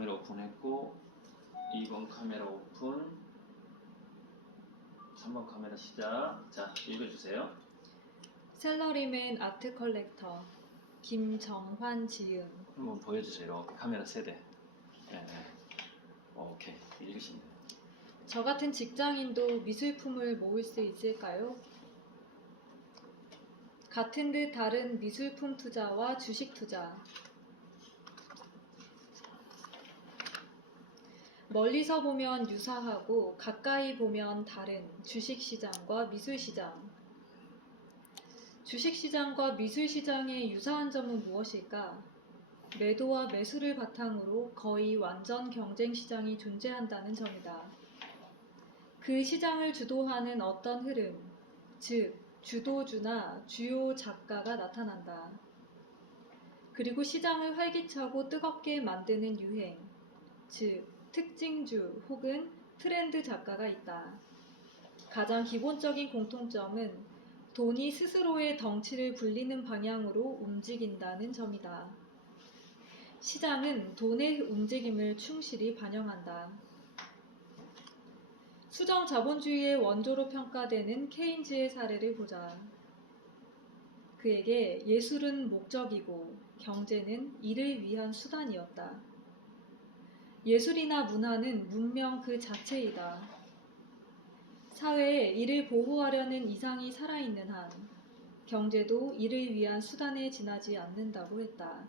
카메라 오픈했고 2번 카메라 오픈 3번 카메라 시작. 자, 읽어주세요. 셀러리맨 아트 컬렉터 김정환 지음. 한번 보여주세요. 이렇게 카메라 세대. 네. 오케이, 읽으시면 돼요. 저 같은 직장인도 미술품을 모을 수 있을까요? 같은 듯 다른 미술품 투자와 주식 투자. 멀리서 보면 유사하고 가까이 보면 다른 주식시장과 미술시장. 주식시장과 미술시장의 유사한 점은 무엇일까? 매도와 매수를 바탕으로 거의 완전 경쟁시장이 존재한다는 점이다. 그 시장을 주도하는 어떤 흐름, 즉 주도주나 주요 작가가 나타난다. 그리고 시장을 활기차고 뜨겁게 만드는 유행, 즉 특징주 혹은 트렌드 작가가 있다. 가장 기본적인 공통점은 돈이 스스로의 덩치를 불리는 방향으로 움직인다는 점이다. 시장은 돈의 움직임을 충실히 반영한다. 수정 자본주의의 원조로 평가되는 케인즈의 사례를 보자. 그에게 예술은 목적이고 경제는 이를 위한 수단이었다. 예술이나 문화는 문명 그 자체이다. 사회에 이를 보호하려는 이상이 살아있는 한 경제도 이를 위한 수단에 지나지 않는다고 했다.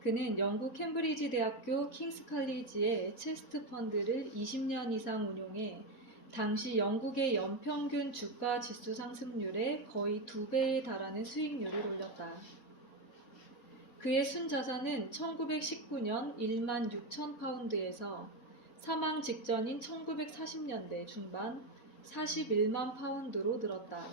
그는 영국 캠브리지 대학교 킹스 칼리지의 체스트 펀드를 20년 이상 운용해 당시 영국의 연평균 주가 지수 상승률의 거의 2배에 달하는 수익률을 올렸다. 그의 순자산은 1919년 1만 6천 파운드에서 사망 직전인 1940년대 중반 41만 파운드로 늘었다.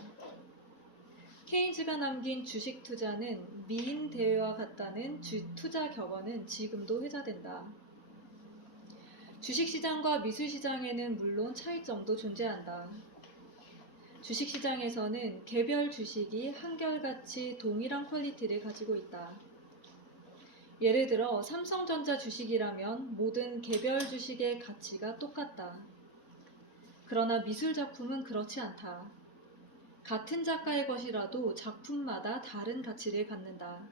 케인즈가 남긴 주식 투자는 미인 대회와 같다는 투자 격언은 지금도 회자된다. 주식시장과 미술시장에는 물론 차이점도 존재한다. 주식시장에서는 개별 주식이 한결같이 동일한 퀄리티를 가지고 있다. 예를 들어 삼성전자 주식이라면 모든 개별 주식의 가치가 똑같다. 그러나 미술 작품은 그렇지 않다. 같은 작가의 것이라도 작품마다 다른 가치를 갖는다.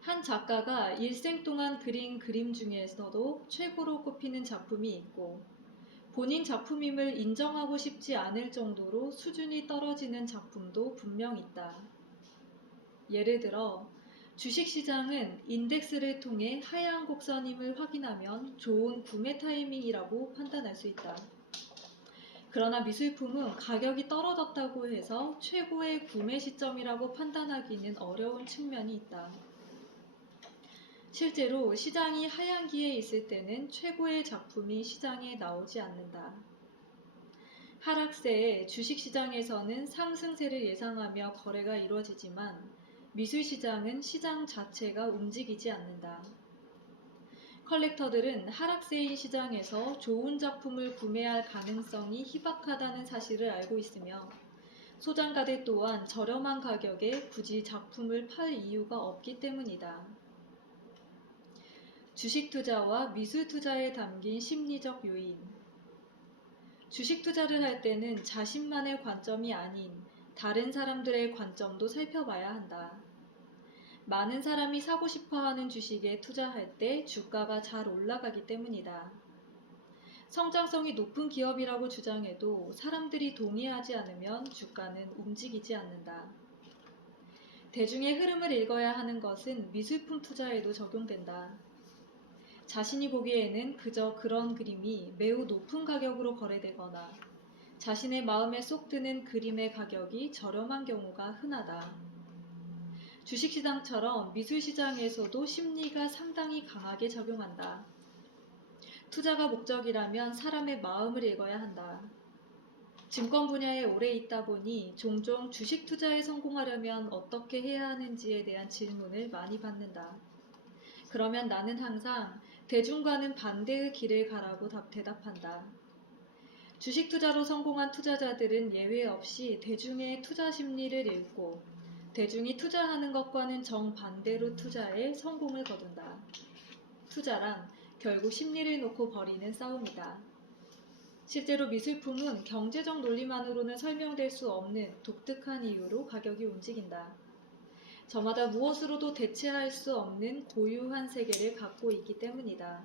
한 작가가 일생 동안 그린 그림 중에서도 최고로 꼽히는 작품이 있고 본인 작품임을 인정하고 싶지 않을 정도로 수준이 떨어지는 작품도 분명 있다. 예를 들어 주식시장은 인덱스를 통해 하향 곡선임을 확인하면 좋은 구매 타이밍이라고 판단할 수 있다. 그러나 미술품은 가격이 떨어졌다고 해서 최고의 구매 시점이라고 판단하기는 어려운 측면이 있다. 실제로 시장이 하향기에 있을 때는 최고의 작품이 시장에 나오지 않는다. 하락세에 주식시장에서는 상승세를 예상하며 거래가 이루어지지만 미술시장은 시장 자체가 움직이지 않는다. 컬렉터들은 하락세인 시장에서 좋은 작품을 구매할 가능성이 희박하다는 사실을 알고 있으며 소장가들 또한 저렴한 가격에 굳이 작품을 팔 이유가 없기 때문이다. 주식 투자와 미술 투자에 담긴 심리적 요인. 주식 투자를 할 때는 자신만의 관점이 아닌 다른 사람들의 관점도 살펴봐야 한다. 많은 사람이 사고 싶어하는 주식에 투자할 때 주가가 잘 올라가기 때문이다. 성장성이 높은 기업이라고 주장해도 사람들이 동의하지 않으면 주가는 움직이지 않는다. 대중의 흐름을 읽어야 하는 것은 미술품 투자에도 적용된다. 자신이 보기에는 그저 그런 그림이 매우 높은 가격으로 거래되거나 자신의 마음에 쏙 드는 그림의 가격이 저렴한 경우가 흔하다. 주식시장처럼 미술시장에서도 심리가 상당히 강하게 작용한다. 투자가 목적이라면 사람의 마음을 읽어야 한다. 증권 분야에 오래 있다 보니 종종 주식 투자에 성공하려면 어떻게 해야 하는지에 대한 질문을 많이 받는다. 그러면 나는 항상 대중과는 반대의 길을 가라고 대답한다. 주식 투자로 성공한 투자자들은 예외 없이 대중의 투자 심리를 읽고 대중이 투자하는 것과는 정반대로 투자해 성공을 거둔다. 투자란 결국 심리를 놓고 벌이는 싸움이다. 실제로 미술품은 경제적 논리만으로는 설명될 수 없는 독특한 이유로 가격이 움직인다. 저마다 무엇으로도 대체할 수 없는 고유한 세계를 갖고 있기 때문이다.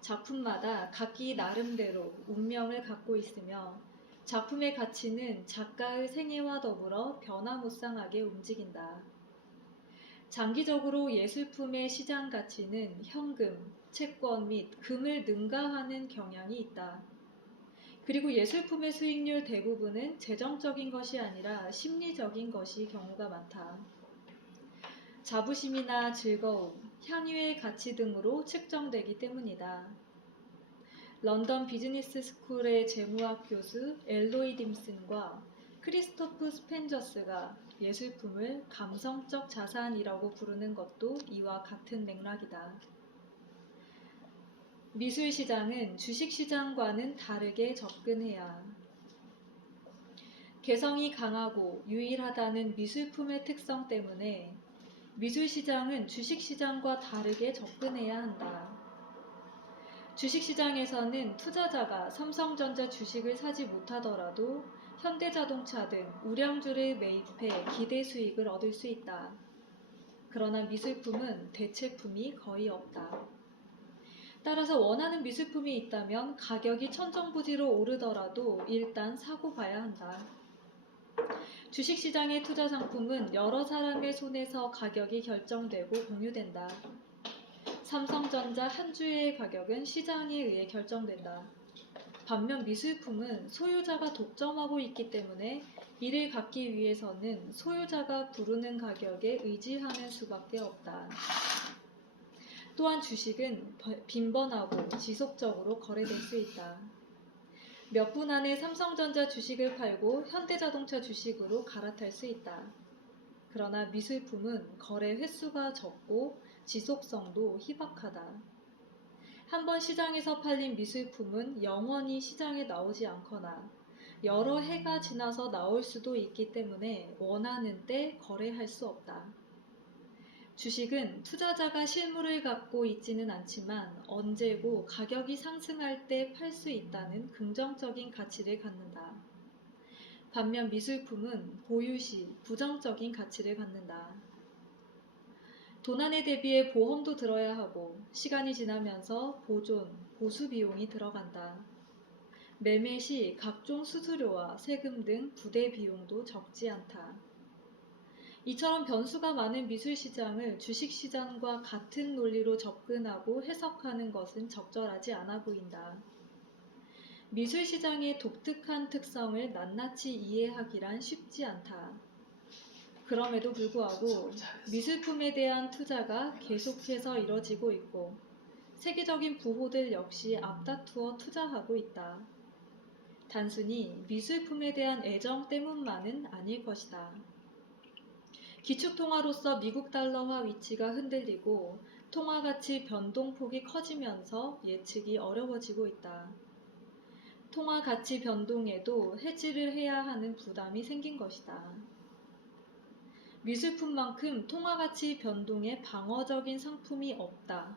작품마다 각기 나름대로 운명을 갖고 있으며 작품의 가치는 작가의 생애와 더불어 변화무쌍하게 움직인다. 장기적으로 예술품의 시장 가치는 현금, 채권 및 금을 능가하는 경향이 있다. 그리고 예술품의 수익률 대부분은 재정적인 것이 아니라 심리적인 것이 경우가 많다. 자부심이나 즐거움, 향유의 가치 등으로 측정되기 때문이다. 런던 비즈니스 스쿨의 재무학 교수 엘로이 딤슨과 크리스토프 스펜저스가 예술품을 감성적 자산이라고 부르는 것도 이와 같은 맥락이다. 미술시장은 주식시장과는 다르게 접근해야 개성이 강하고 유일하다는 미술품의 특성 때문에 미술시장은 주식시장과 다르게 접근해야 한다. 주식시장에서는 투자자가 삼성전자 주식을 사지 못하더라도 현대자동차 등 우량주를 매입해 기대 수익을 얻을 수 있다. 그러나 미술품은 대체품이 거의 없다. 따라서 원하는 미술품이 있다면 가격이 천정부지로 오르더라도 일단 사고 봐야 한다. 주식시장의 투자 상품은 여러 사람의 손에서 가격이 결정되고 공유된다. 삼성전자 한 주의 가격은 시장에 의해 결정된다. 반면 미술품은 소유자가 독점하고 있기 때문에 이를 갖기 위해서는 소유자가 부르는 가격에 의지하는 수밖에 없다. 또한 주식은 빈번하고 지속적으로 거래될 수 있다. 몇 분 안에 삼성전자 주식을 팔고 현대자동차 주식으로 갈아탈 수 있다. 그러나 미술품은 거래 횟수가 적고 지속성도 희박하다. 한번 시장에서 팔린 미술품은 영원히 시장에 나오지 않거나 여러 해가 지나서 나올 수도 있기 때문에 원하는 때 거래할 수 없다. 주식은 투자자가 실물을 갖고 있지는 않지만 언제고 가격이 상승할 때 팔 수 있다는 긍정적인 가치를 갖는다. 반면 미술품은 보유 시 부정적인 가치를 갖는다. 도난에 대비해 보험도 들어야 하고 시간이 지나면서 보존, 보수 비용이 들어간다. 매매 시 각종 수수료와 세금 등 부대 비용도 적지 않다. 이처럼 변수가 많은 미술시장을 주식시장과 같은 논리로 접근하고 해석하는 것은 적절하지 않아 보인다. 미술시장의 독특한 특성을 낱낱이 이해하기란 쉽지 않다. 그럼에도 불구하고 미술품에 대한 투자가 계속해서 이뤄지고 있고 세계적인 부호들 역시 앞다투어 투자하고 있다. 단순히 미술품에 대한 애정 때문만은 아닐 것이다. 기축통화로서 미국 달러화 위치가 흔들리고 통화가치 변동폭이 커지면서 예측이 어려워지고 있다. 통화가치 변동에도 해지를 해야 하는 부담이 생긴 것이다. 미술품만큼 통화가치 변동에 방어적인 상품이 없다.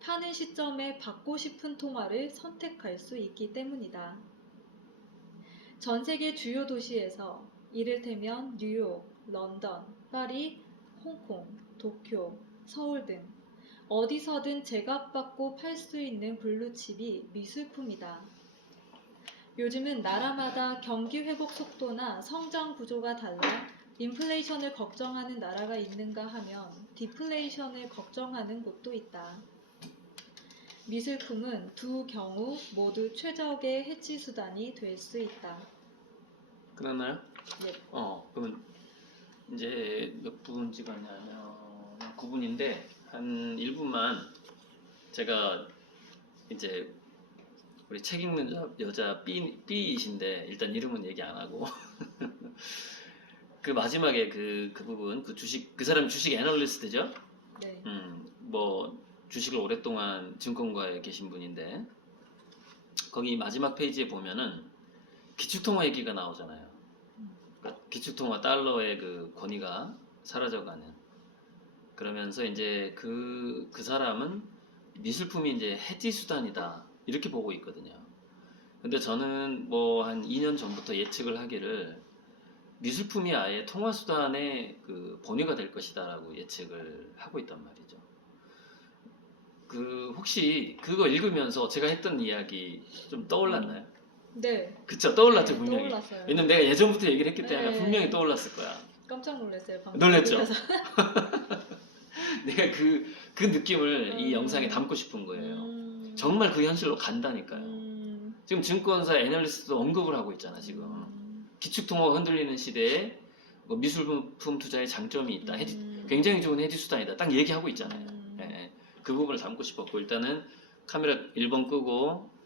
파는 시점에 받고 싶은 통화를 선택할 수 있기 때문이다. 전 세계 주요 도시에서 이를테면 뉴욕, 런던, 파리, 홍콩, 도쿄, 서울 등 어디서든 제값받고 팔 수 있는 블루칩이 미술품이다. 요즘은 나라마다 경기 회복 속도나 성장 구조가 달라 인플레이션을 걱정하는 나라가 있는가 하면 디플레이션을 걱정하는 곳도 있다. 미술품은 두 경우 모두 최적의 해치 수단이 될 수 있다. 끝났나요? 예. 그러면 이제 몇 분 찍었냐면 9분인데 한 1분만 제가 이제 우리 책 읽는 여자 B이신데 일단 이름은 얘기 안 하고 그 마지막에 그 부분 그 주식 그 사람 주식 애널리스트죠? 네. 뭐 주식을 오랫동안 증권가에 계신 분인데 거기 마지막 페이지에 보면은 기축통화 얘기가 나오잖아요. 그러니까 기축통화 달러의 그 권위가 사라져가는 그러면서 이제 그 사람은 미술품이 이제 해지 수단이다 이렇게 보고 있거든요. 근데 저는 뭐 한 2년 전부터 예측을 하기를 미술품이 아예 통화 수단의 그 본위가 될 것이다라고 예측을 하고 있단 말이죠. 그 혹시 그거 읽으면서 제가 했던 이야기 좀 떠올랐나요? 네. 그쵸, 떠올랐죠 네, 분명히. 떠올랐어요. 왜냐면 내가 예전부터 얘기를 했기 때문에 네. 분명히 떠올랐을 거야. 깜짝 놀랐어요. 방금 놀랬죠? 들으면서. 내가 그 느낌을 이 음. 영상에 담고 싶은 거예요. 음. 정말 그 현실로 간다니까요. 음. 지금 증권사 애널리스트도 언급을 하고 있잖아 지금. 기축통화가 흔들리는 시대에 뭐 미술품 투자의 장점이 있다. 굉장히 좋은 해지 수단이다. 딱 얘기하고 있잖아요. 예, 그 부분을 담고 싶었고 일단은 카메라 1번 끄고